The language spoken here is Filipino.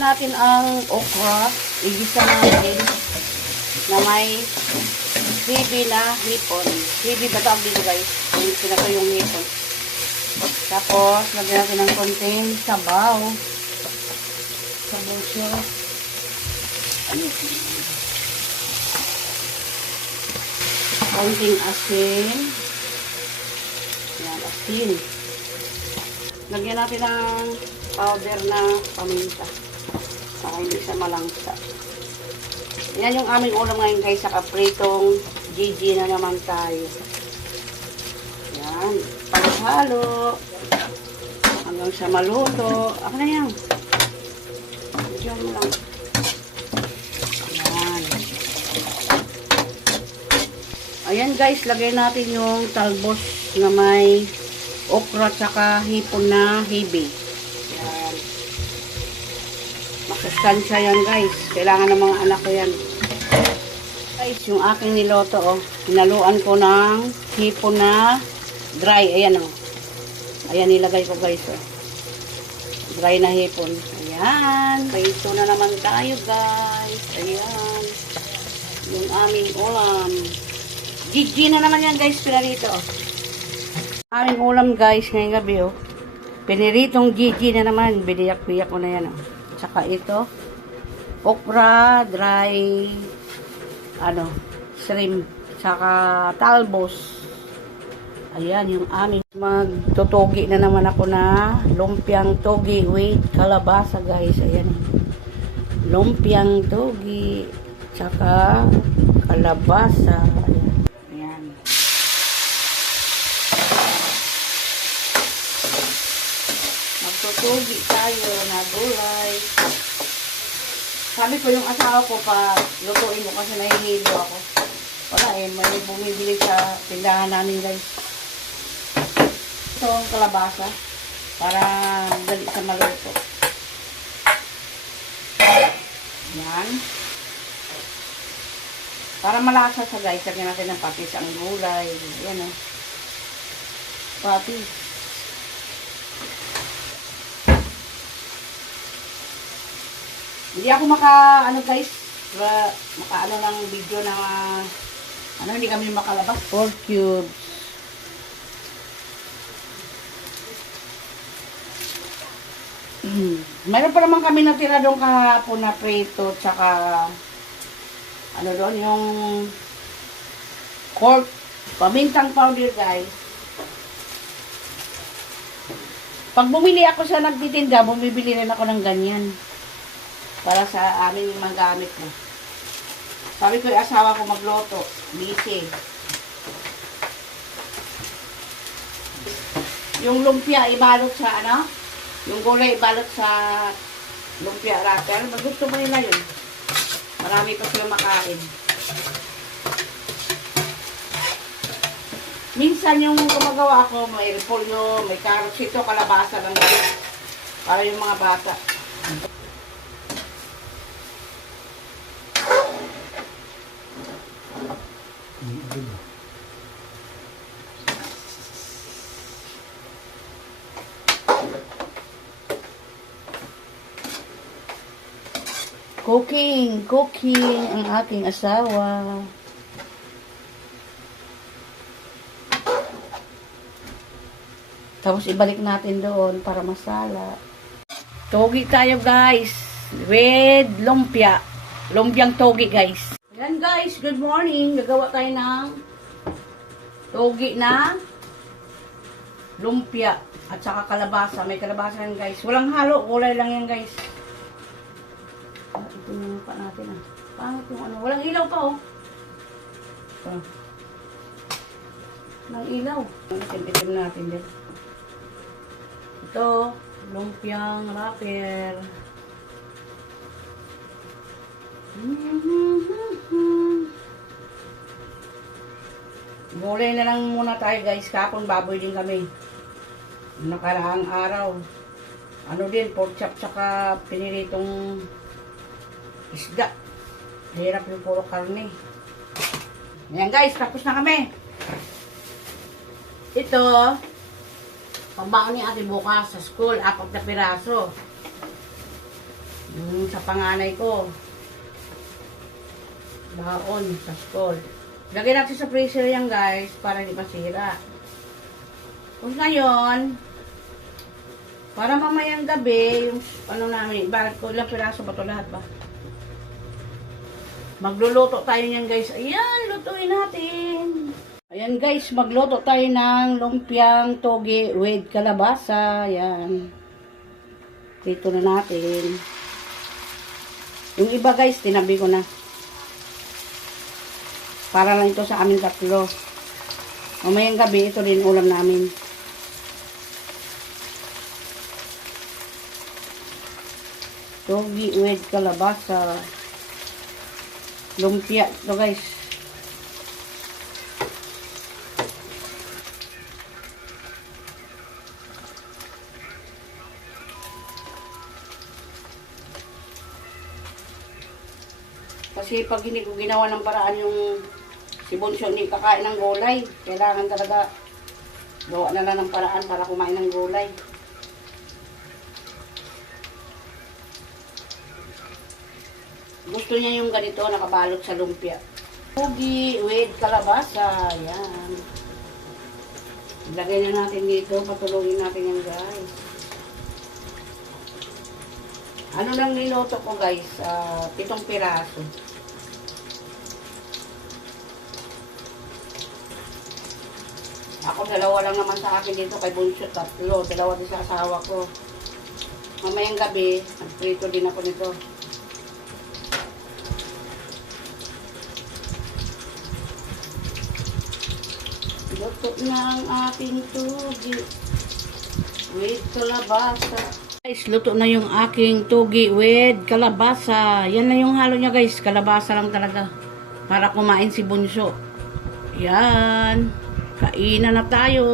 natin ang okra. Igisa natin na may hibi na hipon. Hibi ba tawag dito guys? Yung pinato yung hipon. Tapos, lagyan natin ng konting sabaw. Sabaw siya. Ano? Konting asin. Yan, asin. Lagyan natin ng powder na paminta. Para hindi siya malangsa. Yan yung aming ulam ngayon guys sa kapritong GG na naman tayo. Yan. Paghalo. Hanggang siya maluto. Ako na yan. Diyan lang. Yan. Ayan guys, lagay natin yung talbos na may okra tsaka hipon na hibi. Yan. Masustansya yan guys. Kailangan ng mga anak ko yan. Guys, yung aking niloto oh. Hinaluan ko ng hipon na dry. Ayan oh. Ayan nilagay ko guys oh. Dry na hipon. Ayan. Prito na naman tayo guys. Ayan. Yung aming ulam. GG na naman yan guys. Pinarito oh. Aming ulam guys ngayong gabi oh. Piniritong GG na naman. Biniyak-biyak ko na yan oh. Tsaka ito. Okra, dry, ano, shrimp, tsaka talbos. Ayan, yung aming magtutugi na naman ako na lumpiang togi with kalabasa guys. Ayan. Lumpiang togi, tsaka kalabasa. Ayan. Ayan. Magtutugi tayo na gulay. Sabi ko yung asawa ko pa lutuin mo kasi nahihilo ako. Wala eh, may bumibili sa tindahan namin guys. Ito ang kalabasa para dali sa maluto. Yan. Para malasa sa guys, lagyan natin ng patis ang gulay. Yan o. Patis. Hindi ako maka, ano guys, ra- maka ano ng video na, ano, hindi kami makalabas. Four cubes. Mm. Meron pa naman kami natira doon kahapon na prito, tsaka, ano doon, yung cork, pamintang powder guys. Pag bumili ako sa nagtitinda, bumibili rin ako ng ganyan para sa aming magamit ko. Sabi ko yung asawa ko magloto. Busy. Yung lumpia ibalot sa ano? Yung gulay ibalot sa lumpia wrapper. Magusto mo nila yun. Marami pa sila makain. Minsan yung gumagawa ako, may repolyo, may carrots ito, kalabasa lang. Para yung mga bata. Cooking, cooking ang aking asawa. Tapos ibalik natin doon para masala. Togi tayo guys. With lumpia. Lumpiang togi guys. Guys, good morning. Gagawa tayo ng togi na lumpia at saka kalabasa. May kalabasa yan guys. Walang halo, kulay lang yan guys. Ah, ito yung pa natin ah. Pangit yung ano. Walang ilaw pa oh. Ito. Walang ilaw. Itim-itim natin din. Ito, lumpiang wrapper. Gulay na lang muna tayo guys. Kapon baboy din kami. Nakaraang araw. Ano din, pork chop saka piniritong isda. Hirap yung puro karne. Ayan guys, tapos na kami. Ito, pambaon ni ate bukas sa school, apat na piraso. Yung sa panganay ko. Baon sa school. Lagyan natin sa freezer yan guys para hindi masira. Kung ngayon, para mamayang gabi, yung ano namin, bakit ko ilang piraso ba ito lahat ba? Magluluto tayo niyan guys. Ayan, lutuin natin. Ayan guys, magluto tayo ng lumpiang toge with kalabasa. Ayan. Dito na natin. Yung iba guys, tinabi ko na. Para lang ito sa amin tatlo. Mamayang gabi, ito rin ulam namin. Togi with kalabasa. Lumpia ito guys. Kasi pag hindi ko ginawa ng paraan yung si Bonso hindi kakain ng gulay, kailangan talaga gawa na lang ng paraan para kumain ng gulay. Gusto niya yung ganito, nakabalot sa lumpia. Pugi with kalabasa. Yan. Lagay na natin dito. Patulogin natin yan, guys. Ano lang niloto ko, guys? Ah, pitong piraso. Ako, dalawa lang naman sa akin dito kay Bunso, tatlo. Dalawa din sa asawa ko. Mamayang gabi, nagprito din ako nito. Luto na ang ating tugi with kalabasa. Guys, luto na yung aking tugi with kalabasa. Yan na yung halo niya guys. Kalabasa lang talaga. Para kumain si Bunso. Yan. Kainan na tayo.